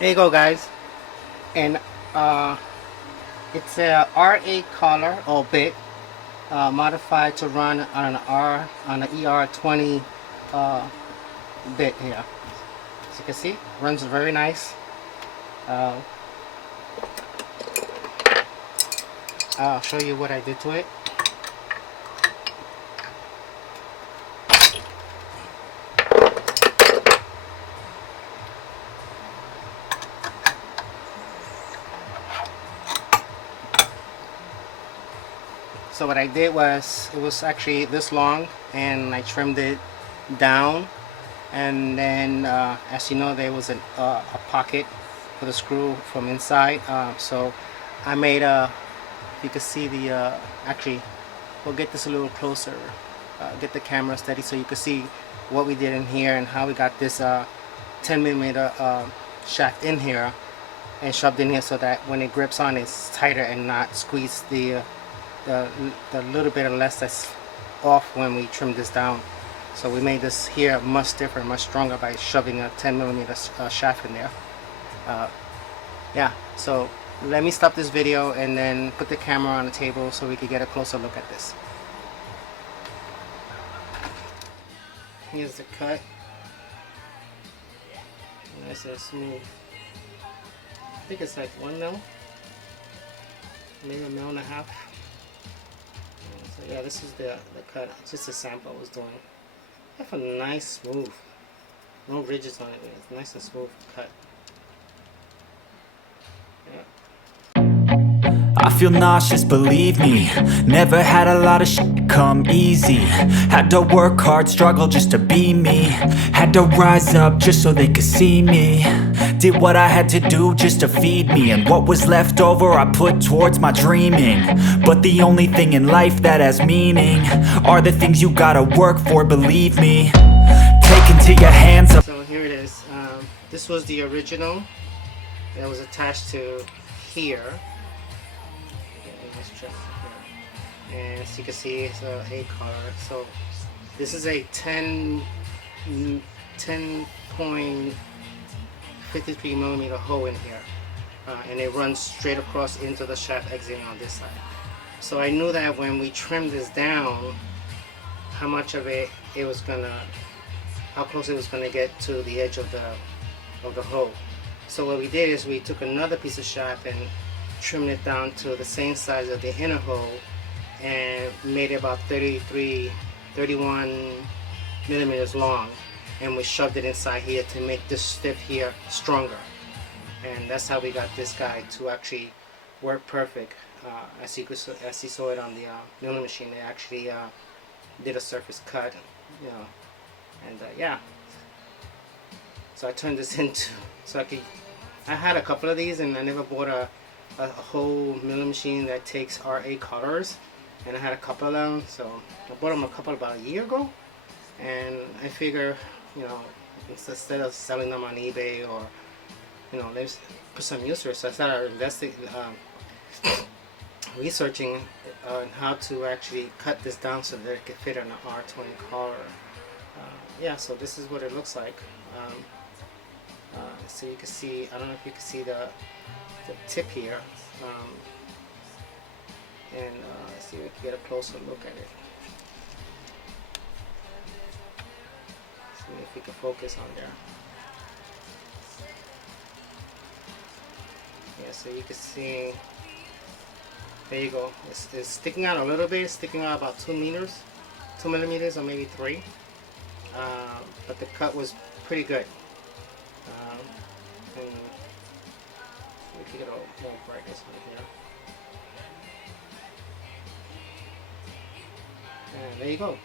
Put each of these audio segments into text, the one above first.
There you go, guys. And it's a RA collar or bit modified to run on an ER20 uh, bit here. As you can see, runs very nice. Uh, I'll show you what I did to it. So what I did was, it was actually this long, and I trimmed it down, and then as you know, there was a pocket for the screw from inside. So I made a, you can see the actually we'll get this a little closer, get the camera steady so you can see what we did in here and how we got this 10mm shaft in here and shoved in here so that when it grips on, it's tighter and not squeeze the little bit of less that's off when we trim this down. So we made this here much stiffer, much stronger by shoving a 10mm shaft in there. Yeah, so let me stop this video and then put the camera on the table so we can get a closer look at this. Here's the cut. Nice and smooth. I think it's like 1 mil, maybe 1.5 mil. So yeah, this is the cut. It's just a sample I was doing. Have a nice smooth, no ridges on it. It's nice and smooth cut. I feel nauseous, believe me. Never had a lot of shit come easy. Had to work hard, struggle just to be me. Had to rise up just so they could see me. Did what I had to do just to feed me. And what was left over I put towards my dreaming. But the only thing in life that has meaning are the things you gotta work for, believe me. Take into your hands up. So here it is. This was the original that was attached to here. And as you can see, it's a A collar. So this is a 10.53mm hole in here, and it runs straight across into the shaft exiting on this side. So I knew that when we trimmed this down, how much of it was gonna, how close it was gonna get to the edge of the hole. So what we did is we took another piece of shaft and trimmed it down to the same size of the inner hole and made it about 31 millimeters long, and we shoved it inside here to make this stiff here stronger. And that's how we got this guy to actually work perfect. As you saw it on the milling machine, they actually did a surface cut, you know, and yeah. So I turned this into, I had a couple of these, and I never bought a whole milling machine that takes RA colors, and I had a couple of them, so I bought them about a year ago, and I figure, you know, instead of selling them on eBay or, you know, let's put some use to it. So I started researching on how to actually cut this down so that it could fit on an R20 collar. Yeah, so this is what it looks like. So you can see, I don't know if you can see the tip here, and let's see if we can get a closer look at it. See if we can focus on there. Yeah, so you can see, there you go. It's sticking out a little bit, sticking out about 2 millimeters or maybe 3. But the cut was pretty good. And we can get a little more brightness on here. And there you go.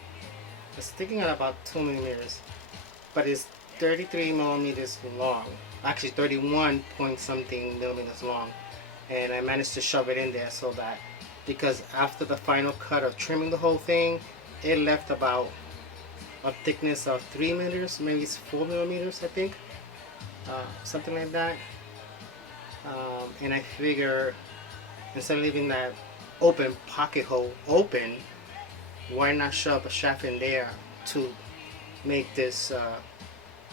It's sticking out about 2 millimeters, but it's 33 millimeters long. Actually 31 point something millimeters long. And I managed to shove it in there so that, because after the final cut of trimming the whole thing, it left about a thickness of 3 millimeters, maybe it's 4 millimeters, I think. Something like that. And I figure, instead of leaving that open pocket hole open, why not shove a shaft in there to make this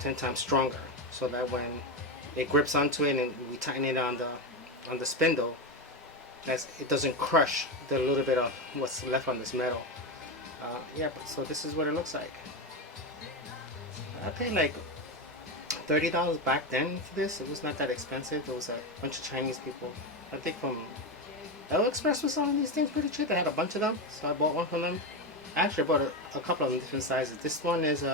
10 times stronger, so that when it grips onto it, and we tighten it on the spindle. It doesn't crush the little bit of what's left on this metal. Yeah, so this is what it looks like. I paid like $30 back then for this. It was not that expensive. It was a bunch of Chinese people, I think from AliExpress was selling these things pretty cheap. They had a bunch of them, so I bought one from them. Actually, I bought a couple of them different sizes. This one is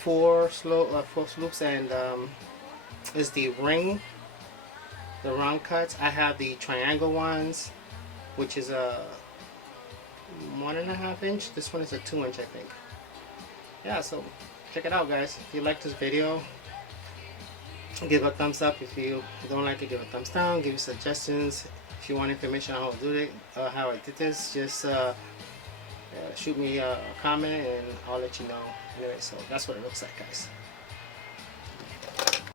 four loops, and is the round cuts. I have the triangle ones, which is a 1.5 inch. This one is a 2 inch, I think. Yeah, so check it out, guys. If you like this video, give a thumbs up. If you don't like it, give a thumbs down. Give me suggestions. If you want information on how I did this, just shoot me a comment and I'll let you know. Anyway, so that's what it looks like, guys.